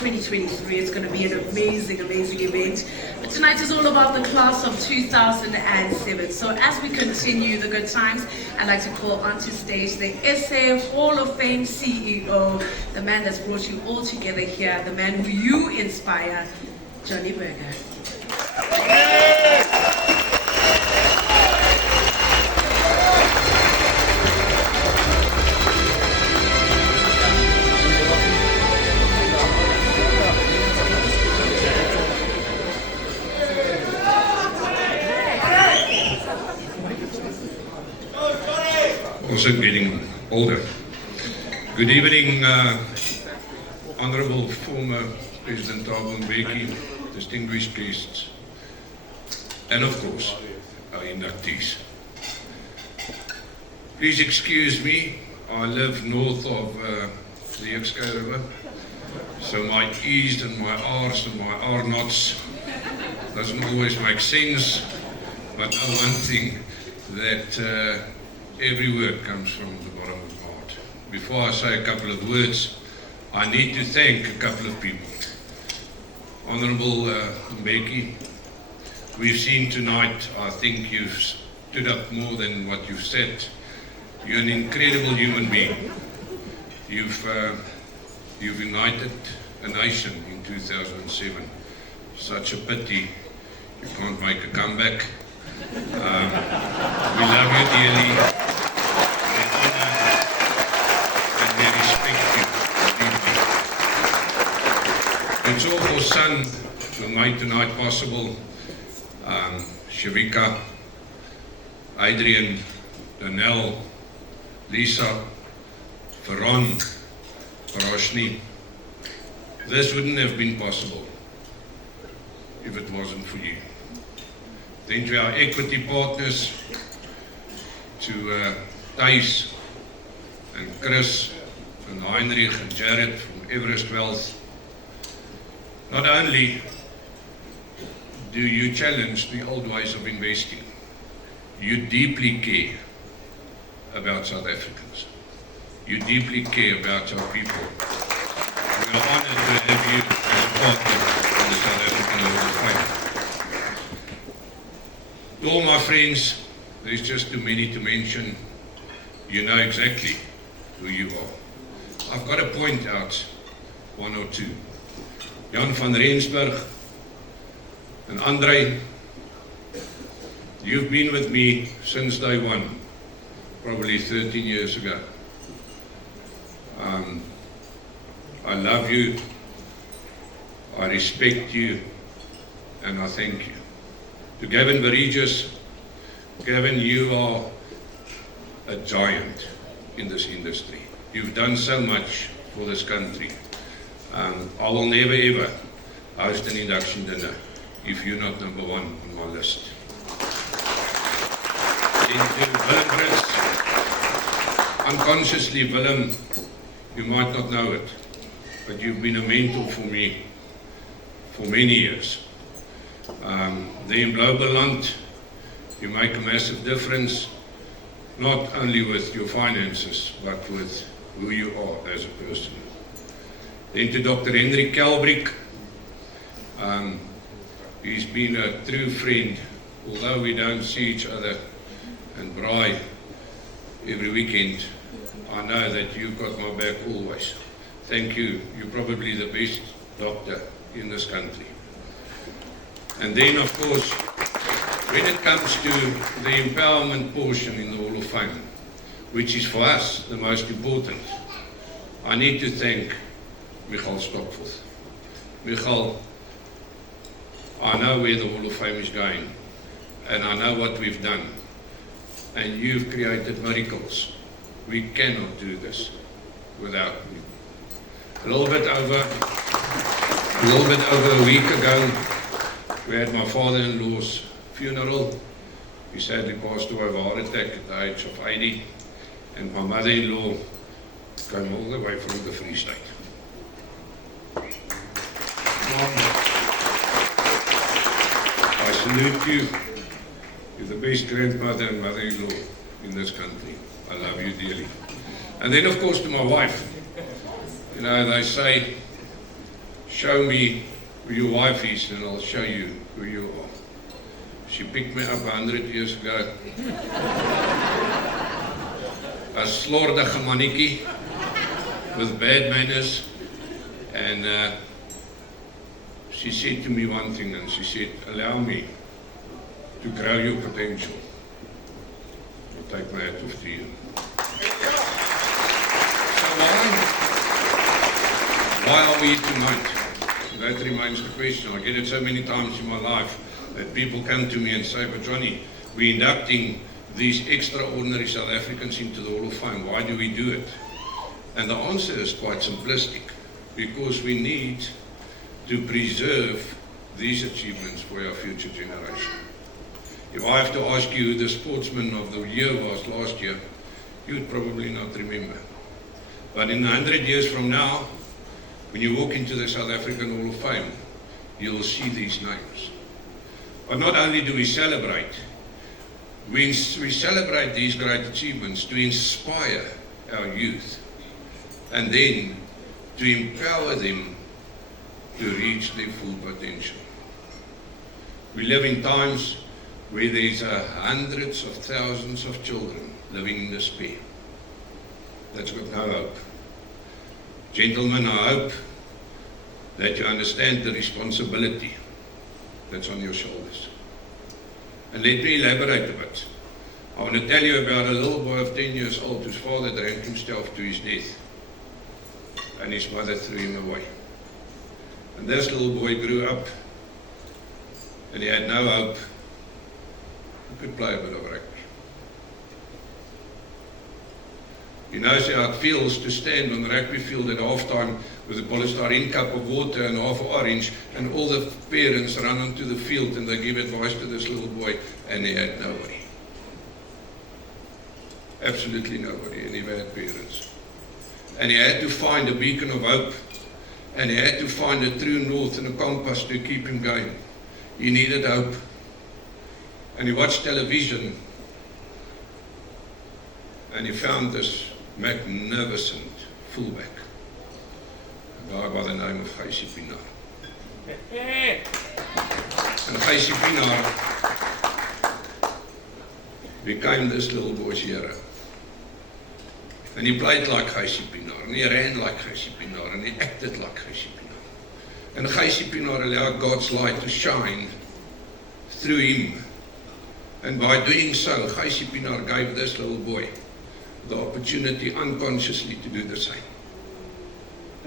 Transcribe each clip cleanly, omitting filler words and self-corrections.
2023. It's going to be an amazing, amazing event. But tonight is all about the class of 2007. So as we continue the good times, I'd like to call onto stage the SA Hall of Fame CEO, the man that's brought you all together here, the man who you inspire, Johnny Botha. Also getting older. Good evening, Honorable former President Thabo Mbeki, distinguished guests, and of course, our inductees. Please excuse me, I live north of the Ekskei River, so my E's and my R's and my R knots doesn't always make sense, but know one thing, that every word comes from the bottom of my heart. Before I say a couple of words, I need to thank a couple of people. Honorable Mbeki, we've seen tonight, I think you've stood up more than what you've said. You're an incredible human being. You've united a nation in 2007. Such a pity you can't make a comeback. We love you dearly. And we respect you deeply. It's all for son who made tonight possible. Shavika, Adrian, Danelle, Lisa, Veron, Roshni. This wouldn't have been possible if it wasn't for you. Then to our equity partners, to Thijs and Chris and Heinrich and Jared from Everest Wealth. Not only do you challenge the old ways of investing, you deeply care about South Africans. You deeply care about our people. We are honored to have you as a partner in the South African Hall of Fame. To all my friends, there's just too many to mention. You know exactly who you are. I've got to point out one or two. Jan van Rensburg and Andre, you've been with me since day one, probably 13 years ago. I love you, I respect you, and I thank you. To Gavin Vareges, Gavin, you are a giant in this industry. You've done so much for this country. I will never ever host an induction dinner if you're not number one on my list. Then to Willem Brits, unconsciously Willem, you might not know it, but you've been a mentor for me for many years. There in Blaubeland, you make a massive difference, not only with your finances, but with who you are as a person. Then to Dr. Hendrik Kelbrick, he's been a true friend, although we don't see each other and braai every weekend. I know that you've got my back always. Thank you. You're probably the best doctor in this country. And then, of course, when it comes to the empowerment portion in the Hall of Fame, which is for us the most important, I need to thank Michael Stopforth. Michael, I know where the Hall of Fame is going, and I know what we've done, and you've created miracles. We cannot do this without you. A little bit over a week ago, we had my father-in-law's funeral. He sadly passed away of a heart attack at the age of 80, and my mother-in-law came all the way from the Free State. I salute you. You're the best grandmother and mother-in-law in this country. I love you dearly. And then, of course, to my wife. You know, they say show me who your wife is and I'll show you who you are. She picked me up 100 years ago. A slordige mannetjie with bad manners. And she said to me one thing, and she said, allow me to grow your potential. I'll take my hat off to you. So why are we here tonight? That remains the question. I get it so many times in my life that people come to me and say, but Johnny, we're inducting these extraordinary South Africans into the Hall of Fame. Why do we do it? And the answer is quite simplistic. Because we need to preserve these achievements for our future generation. If I have to ask you who the sportsman of the year was last year, you would probably not remember. But in 100 years from now, when you walk into the South African Hall of Fame, you'll see these names. But not only do we celebrate, we celebrate these great achievements to inspire our youth and then to empower them to reach their full potential. We live in times where there's hundreds of thousands of children living in despair. That's got no hope. Gentlemen, I hope that you understand the responsibility that's on your shoulders. And let me elaborate a bit. I want to tell you about a little boy of 10 years old whose father drank himself to his death. And his mother threw him away. And this little boy grew up and he had no hope. He could play a bit of rugby. He knows how it feels to stand on the rugby field at halftime with a polystyrene cup of water and half an orange, and all the parents run onto the field and they give advice to this little boy, and he had nobody. Absolutely nobody, and he had parents. And he had to find a beacon of hope, and he had to find a true north and a compass to keep him going. He needed hope. And he watched television, and he found this magnificent fullback, a guy by the name of Gijsie Pinaar. And Gijsie Pinaar became this little boy's hero. And he played like Gijsie Pinaar, and he ran like Gijsie Pinaar, and he acted like Gijsie Pinaar. And Gijsie Pinaar allowed God's light to shine through him. And by doing so, Gijsie Pinaar gave this little boy the opportunity unconsciously to do the same.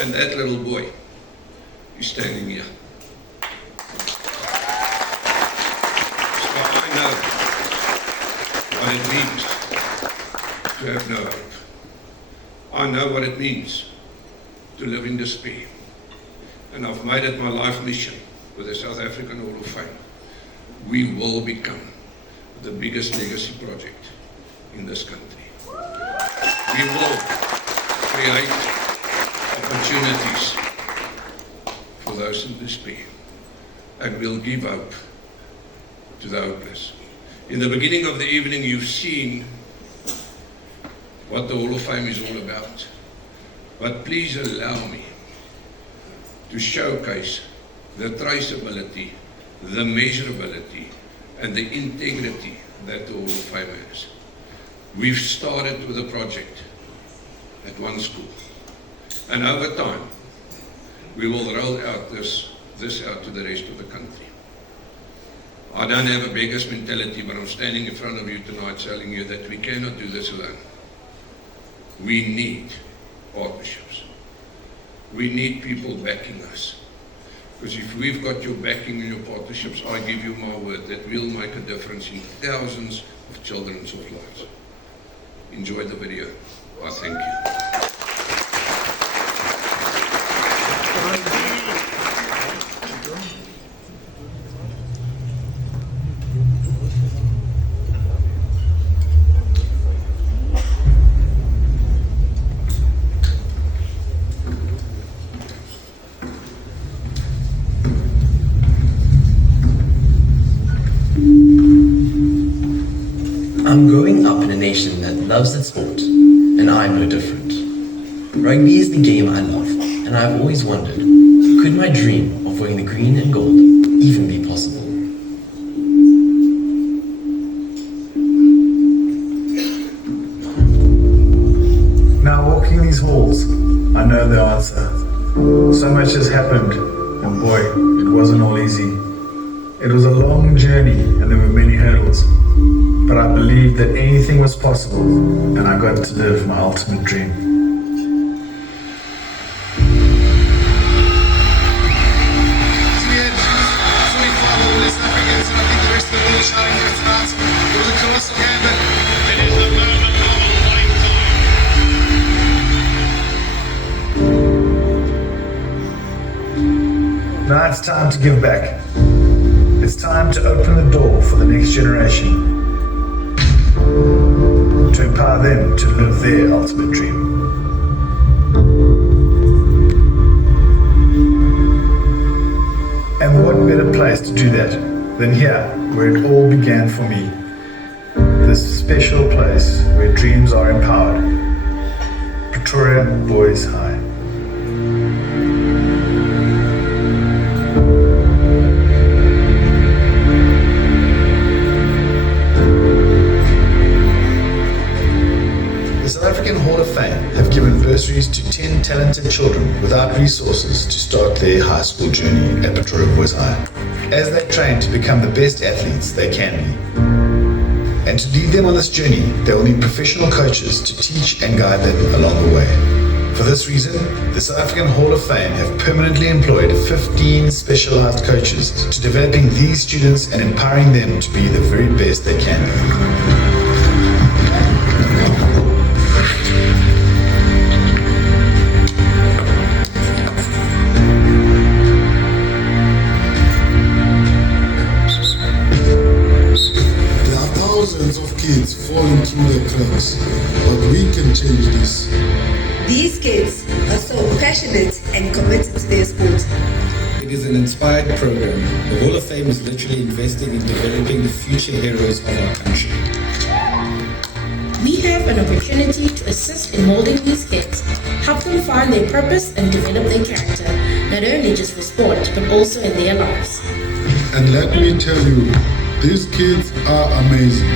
And that little boy is standing here. So I know what it means to have no hope. I know what it means to live in despair. And I've made it my life mission with the South African Hall of Fame. We will become the biggest legacy project in this country. We will create opportunities for those in despair, and we'll give hope to the hopeless. In the beginning of the evening, you've seen what the Hall of Fame is all about. But please allow me to showcase the traceability, the measurability, and the integrity that the Hall of Fame has. We've started with a project at one school, and over time we will roll out this out to the rest of the country. I don't have a beggar's mentality, but I'm standing in front of you tonight telling you that we cannot do this alone. We need partnerships. We need people backing us. Because if we've got your backing and your partnerships, I give you my word that we'll make a difference in thousands of children's lives. Enjoy the video. I thank you. I'm growing up in a nation that loves its sport, and I'm no different. Rugby is the game I love, and I've always wondered, Could my dream of wearing the green and gold even be possible? Now walking these halls, I know the answer. So much has happened, and boy, it wasn't all easy. It was a long journey and there were many hurdles, but I believed that anything was possible and I got to live my ultimate dream. Now it's time to give back. It's time to open the door for the next generation, to empower them to live their ultimate dream. And what better place to do that than here, where it all began for me. This special place where dreams are empowered. Pretoria Boys High. The South African Hall of Fame have given bursaries to 10 talented children without resources to start their high school journey at Pretoria Boys High, as they train to become the best athletes they can be. And to lead them on this journey, they will need professional coaches to teach and guide them along the way. For this reason, the South African Hall of Fame have permanently employed 15 specialized coaches to developing these students and empowering them to be the very best they can be. Thousands of kids falling through the cracks, but we can change this. These kids are so passionate and committed to their sport. It is an inspired program. The Hall of Fame is literally investing in developing the future heroes of our country. We have an opportunity to assist in molding these kids, help them find their purpose and develop their character, not only just for sport, but also in their lives. And let me tell you, these kids are amazing.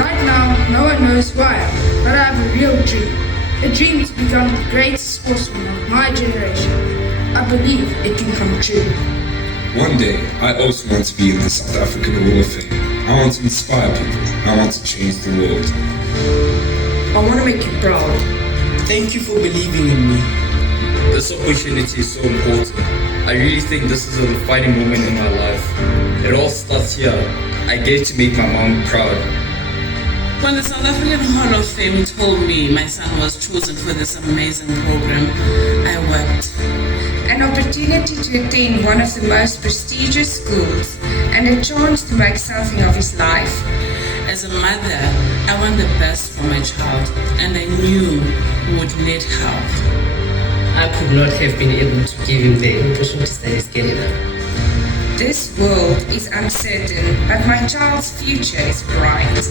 Right now, no one knows why, but I have a real dream. A dream to become the greatest sportsman of my generation. I believe it can come true. One day, I also want to be in the South African Hall of Fame. I want to inspire people. I want to change the world. I want to make you proud. Thank you for believing in me. This opportunity is so important. I really think this is a defining moment in my life. It all starts here. I get to make my mom proud. When the South African Hall of Fame told me my son was chosen for this amazing program, I wept. An opportunity to attend one of the most prestigious schools and a chance to make something of his life. As a mother, I want the best for my child, and I knew who would need help. I could not have been able to give him the opportunity that is Canada. This world is uncertain, but my child's future is bright.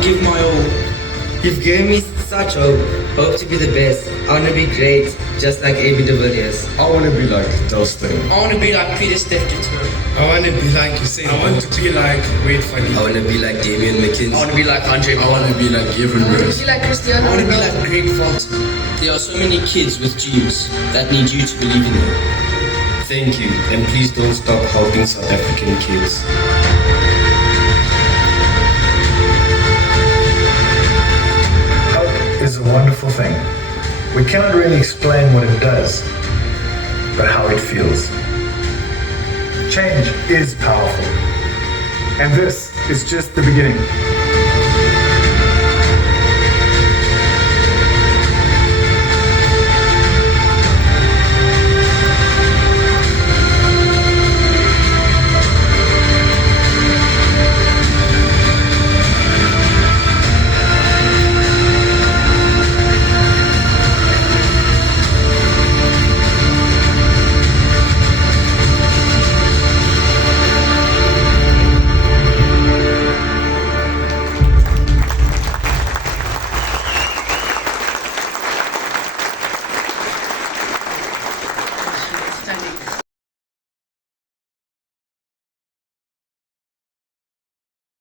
Give my all. You've given me such hope. Hope to be the best. I want to be great, just like A.B. de Villiers. I want to be like Delsteen. I want to be like Peter Steffenberg. I want to be like Usain. I want to be like Wade Funny. I want to be like Damian McKenzie. I want to be like Andre. I want to be like Gavin I want Rose. to be like Cristiano. I want to be like Greg Fonte. There are so many kids with dreams that need you to believe in them. Thank you, and please don't stop helping South African kids. Is a wonderful thing. We cannot really explain what it does, but how it feels. Change is powerful. And this is just the beginning.